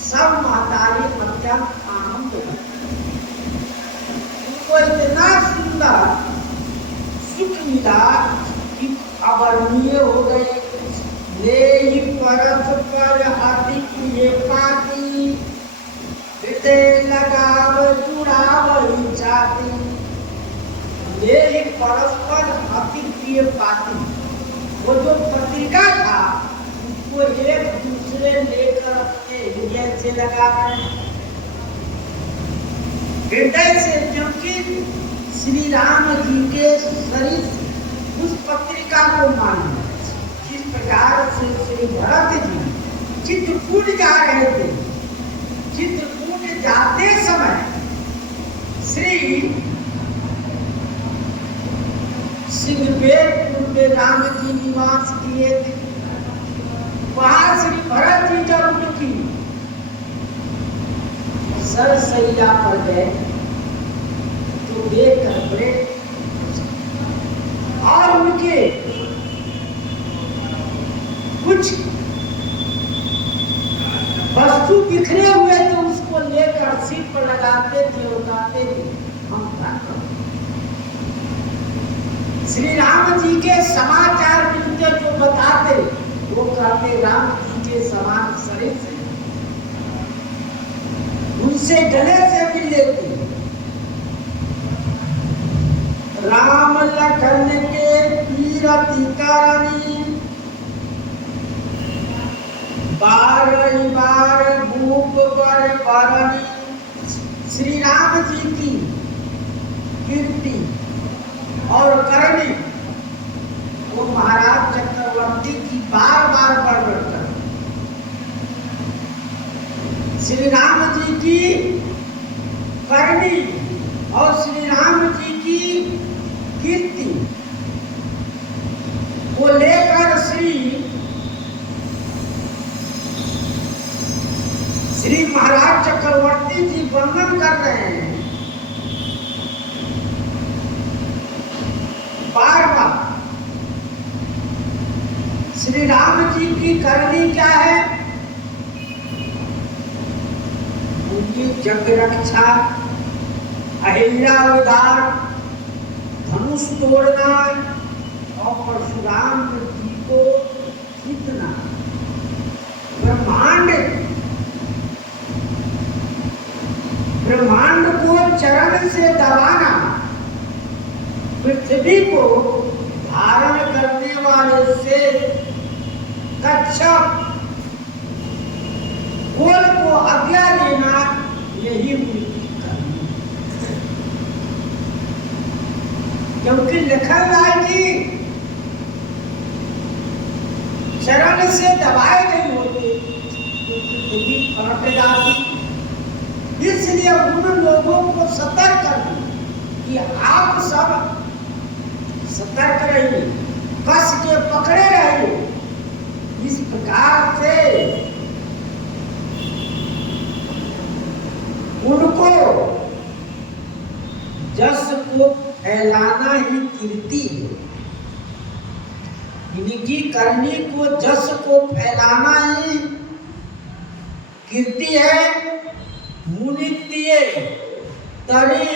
सब मातारी अत्यंत आनंद है। उनको इतना सुंदर सुख मिला कि अवर्णीय हो गए। ले परस पर हाथी की पाती, हृदय लगाव जुड़ाव छाती। ले परस्पर अति प्रिय पाती, वो जो पत्रिका था उसको एक दूसरे लेकर अपने हृदय से लगा रहे, हृदय से, क्योंकि श्री राम जी के शरीर उस पत्रिका को माने। जिस प्रकार से श्री भरत जी चित्रकूट जा रहे थे, चित्रकूट जाते समय श्री सिंहवेदपुर में राम जी निवास किए थे। वहां श्री भरत जी जब उनकी सरसैया पर गए तो देख बड़े और उनके कुछ वस्तु बिखरे हुए थे, उसको लेकर सिर पर लगाते थे और गाते थे, हम श्री राम जी के समाचार मिलते जो बताते, वो कहते राम जी के समान शरीर से, उनसे गले से मिल लेते। राम लखन के पीरति करनी, बार भूप पर बरनी। श्री राम जी की कीर्ति और करनी वो महाराज चक्रवर्ती की बार बार वर्णन कर। श्री राम जी की करनी और श्री राम जी की कीर्ति को लेकर श्री महाराज चक्रवर्ती जी वर्णन कर रहे हैं। बार बार श्री राम जी की करनी क्या है? उनकी जग रक्षा, अहिल्या उद्धार, धनुष तोड़ना, और परशुराम जी को इतना ब्रह्मांड को चरण से दबाना, पृथ्वी को धारण करने वाले से कच्छप गोल को आज्ञा देना, यही उनकी करनी। क्योंकि लखनलाल जी चरण से दबाए नहीं होते तो पृथ्वी पलट जाती। इसलिए उन लोगों को सतर्क कर दिया कि आप सब सतर्क रहिए, कस के पकड़े रहिए। इस प्रकार से उनको जस को फैलाना ही कीर्ति है। इनकी करनी को जस को फैलाना ही कीर्ति है। मुनित्य तरी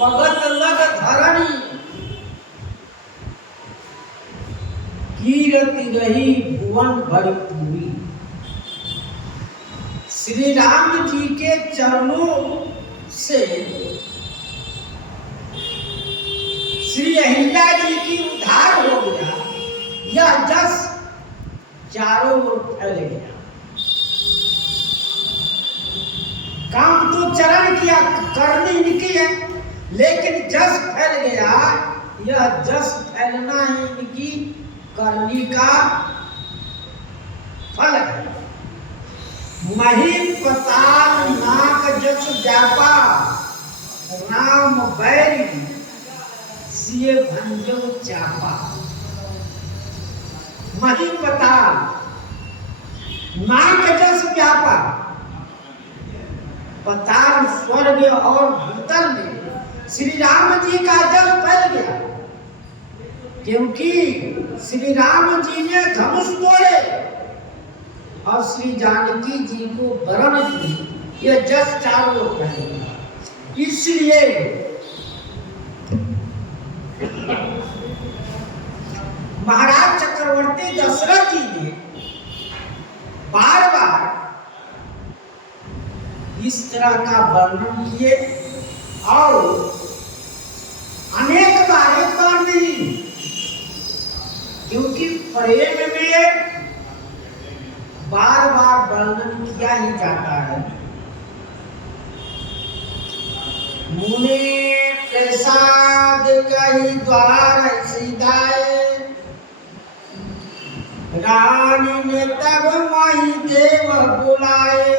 पगत लग धरणी, कीरति रही भुवन भरपूरी। श्री राम जी के चरणों से श्री अहिल्या जी की उद्धार हो गया। यह जस चारों ओर फैल गया। काम तो चरण किया, करनी इनकी है, लेकिन जस फैल गया। यह जस फैलना ही इनकी करनी का फल है। मही पताल नाक जस व्यापा, राम बैरी सिए भंजो चापा। मही पताल नाक जस व्यापा, पताल स्वर्ग और भूतल में श्री राम जी का जस फैल गया। क्योंकि श्री राम जी ने धनुष तोड़े और श्री जानकी जी को वरण की, यह जस चारों ओर फैलेगा। इसलिए महाराज चक्रवर्ती दशरथ जी ने बार बार इस तरह का वर्णन किए और अनेक बार, एक बार नहीं, क्योंकि प्रेम में बार बार वर्णन किया ही जाता है। मुनि प्रसाद कही द्वार सीधाए, रानी ने तब माही देव बुलाए।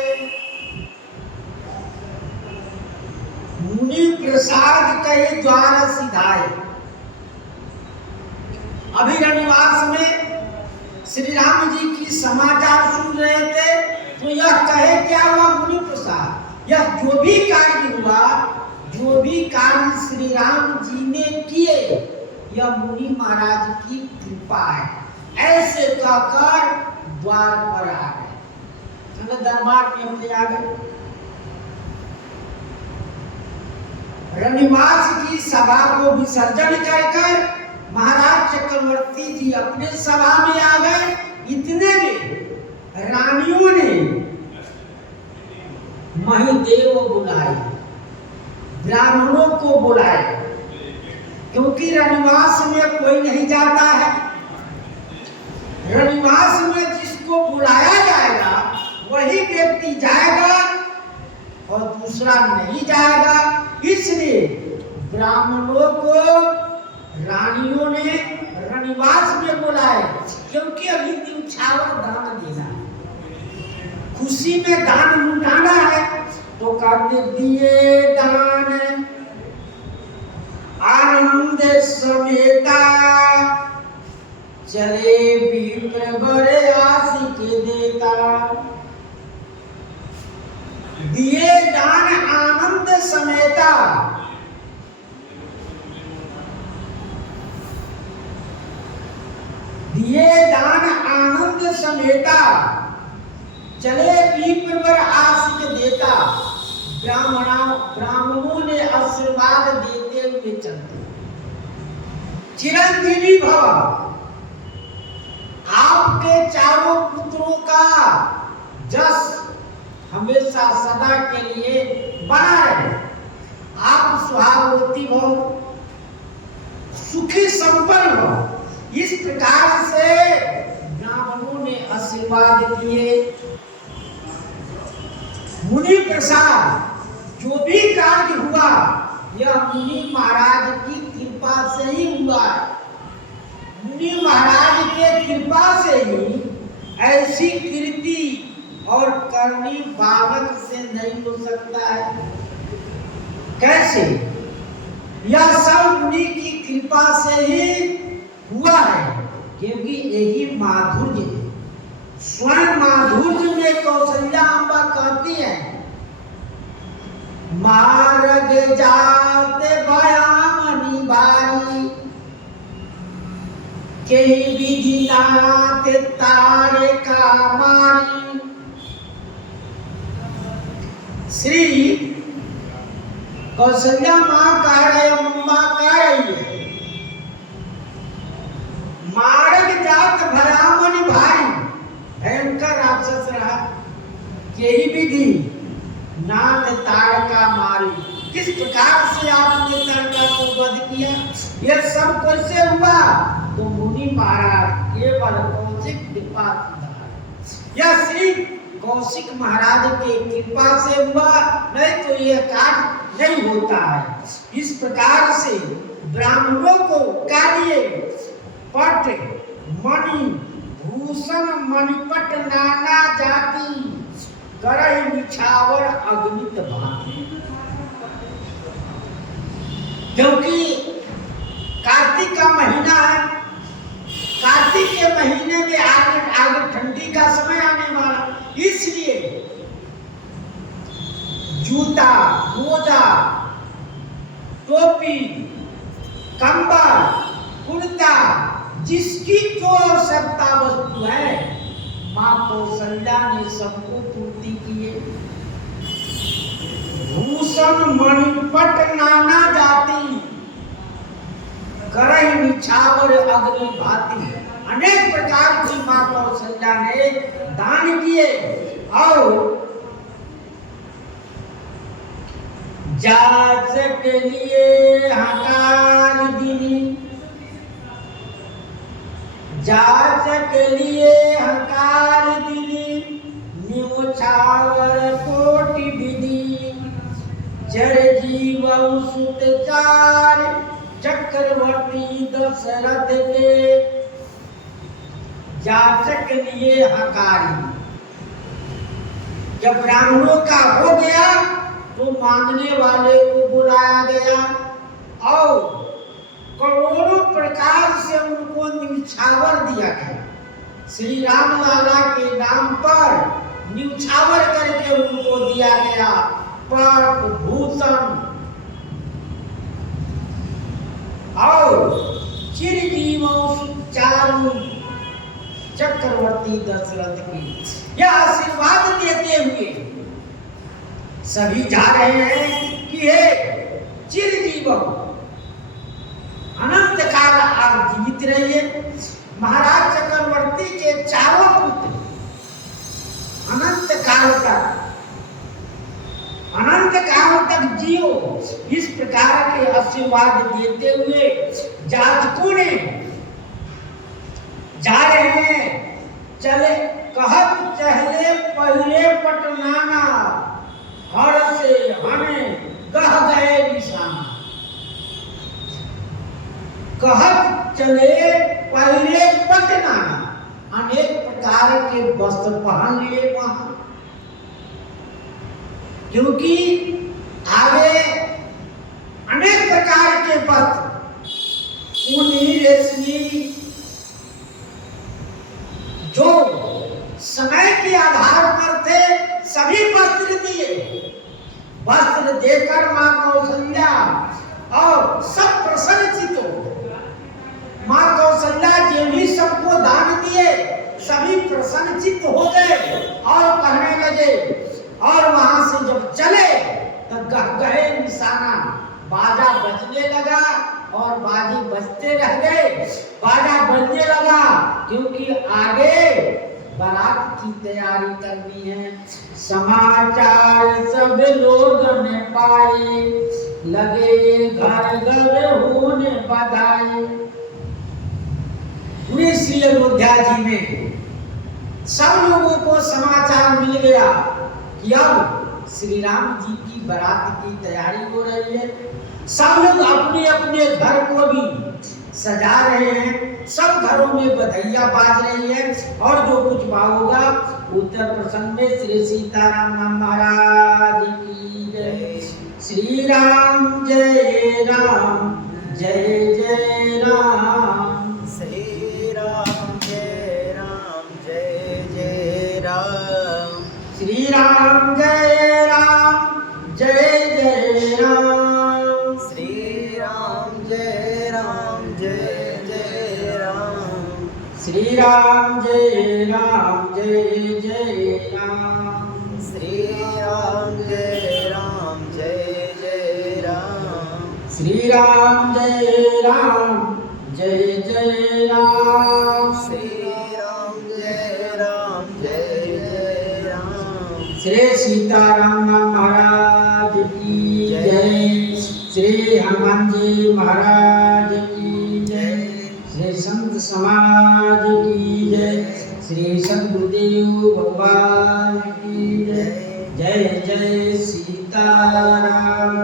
मुनि प्रसाद कही द्वार सिधाए। अभी रनिवास में श्री राम जी की समाचार सुन रहे थे, तो यह कहे क्या हुआ मुनि प्रसाद, यह जो भी कार्य हुआ, जो भी कार्य श्री राम जी ने किए, यह मुनि महाराज की कृपा है। ऐसे कहकर द्वार पर आ गए, दरबार में अपने आ गए। रनिवास की सभा को विसर्जन कर महाराज चक्रवर्ती जी अपने सभा में आ गए। इतने में रानियों ने महिदेव बुलाए, ब्राह्मणों को बुलाए, क्योंकि रनिवास में कोई नहीं जाता है। रनिवास में जिसको बुलाया जाएगा वही व्यक्ति जाएगा और दूसरा नहीं जाएगा। इसलिए ब्राह्मणों को रानियों ने रनिवास में बुलाए, क्योंकि अभी न्यौछावर दान देना, खुशी में दान लुटाना है। तो कर दिए दान आनंद समेता, चले विप्र बड़े आशिक देता। दिए दान आनंद समेता, दिए दान आनंद समेता, चले विप्र वर आशिक देता। ब्राह्मणों ने आशीर्वाद देते हुए चलते चिरंजीवी भव। आपके चारों पुत्रों का जस हमेशा सदा के लिए बना रहे। आप सुहागवती भव, सुखी संपन्न हो। इस प्रकार से ब्राह्मणों ने आशीर्वाद दिए। मुनि प्रसाद जो भी कार्य हुआ यह मुनि महाराज की कृपा से ही हुआ है। मुनि महाराज के कृपा से ही ऐसी कीर्ति और करनी बाबत से नहीं हो सकता है। कैसे? यह सब मुनि की कृपा से ही हुआ है, क्योंकि यही माधुर्य है। स्वयं माधुर्य में कौशल्या अम्बा कहती है, मार्ग जाते बयामनी बारी के विधि नाथ तारे का मारी। श्री कौशल्या माँ कह रहे, अम्बा कह रही है, मार्ग जात भयामनी भारी, भयंकर राक्षस रहा, यही विधि नाथ तारका मारी। किस प्रकार से आपने तारका को वध किया, यह सब कैसे हुआ? तो मुनि महाराज केवल कौशिक कृपा द्वारा। यह श्री कौशिक महाराज के कृपा से हुआ, नहीं तो यह कार्य नहीं होता है। इस प्रकार से ब्राह्मणों को कार्य पट मणि भूषण मणिपट नाना जाति करई निछावर अग्नित भांति। क्योंकि कार्तिक का महीना है, कार्तिक के महीने में आगे ठंडी का समय आने वाला, इसलिए जूता, मोजा, टोपी, कंबल, कुर्ता, जिसकी जो आवश्यकता वस्तु है माँ कौशल्या ने सबको पूर्ति किए। भूषण मणिपट नाना जाति करई निछावर अग्नि भांति, अनेक प्रकार की माँ कौशल्या ने दान किए। और जांच के लिए हकार दिनी, जांच के लिए हकार दिनी, न्योछावर कोटि विधि, चर जीवउ सुत चार, चक्रवर्ती दशरथ के। जांच के लिए हकारी, जब ब्राह्मणों का हो गया तो मांगने वाले को बुलाया गया और करोड़ों प्रकार से उनको न्योछावर दिया गया। श्री राम लाला के नाम पर न्योछावर करके उनको दिया गया, पट भूषण और चिरजीवों चारु चक्रवर्ती दशरथ की। यह आशीर्वाद देते हुए सभी जा रहे हैं कि हे चिरजीव अनंत काल आप जीवित रहिए। महाराज चक्रवर्ती के चारों पुत्र अनंत काल तक जियो, इस प्रकार के आशीर्वाद देते हुए जातकों ने जा रहे हैं। चले कहत चहले पहले पटनाना, हर से हने कह गए निशाना। कहत चले पहले पटनाना, अनेक प्रकार के वस्त्र पहन लिए वहां, क्योंकि आगे अनेक प्रकार के वस्त्र ऊनी रेशमी जो समय के आधार पर थे सभी वस्त्र दिए। वस्त्र देकर मां कौशल्या और सब प्रसन्नचित हो। मां कौशल्या जी भी सबको दान दिए, सभी प्रसन्नचित हो गए और कहने लगे। और वहां से जब चले तब गए निशाना, बाजा बजने लगा और बाजी बजते रह गए। आगे बारात की तैयारी करनी है। समाचार सब लोगों ने पाए, लगे घर घर होने बधाई। पूरे श्री अयोध्या जी में सब लोगों को समाचार मिल गया कि अब श्री राम जी की बारात की तैयारी हो रही है। सब लोग अपने अपने घर को भी सजा रहे हैं, सब घरों में बधाइयां बाज रही है। और जो कुछ होगा उत्तर प्रसंग में श्री सीताराम महाराज की जय। श्री राम जय राम जय जय राम। श्री राम जय राम जय जय राम। श्री राम जय राम जय जय राम। श्री राम जय राम जय जय राम। श्री राम जय राम जय जय राम। श्री राम जय राम जय जय राम। श्री राम जय राम जय जय राम। श्री राम जय राम जय जय राम। श्री सीताराम महाराज की जय। श्री हनुमान जी महाराज की जय। श्री संत समाज की जय। श्री सद्गुरुदेव भगवान की जय। जय जय सीताराम।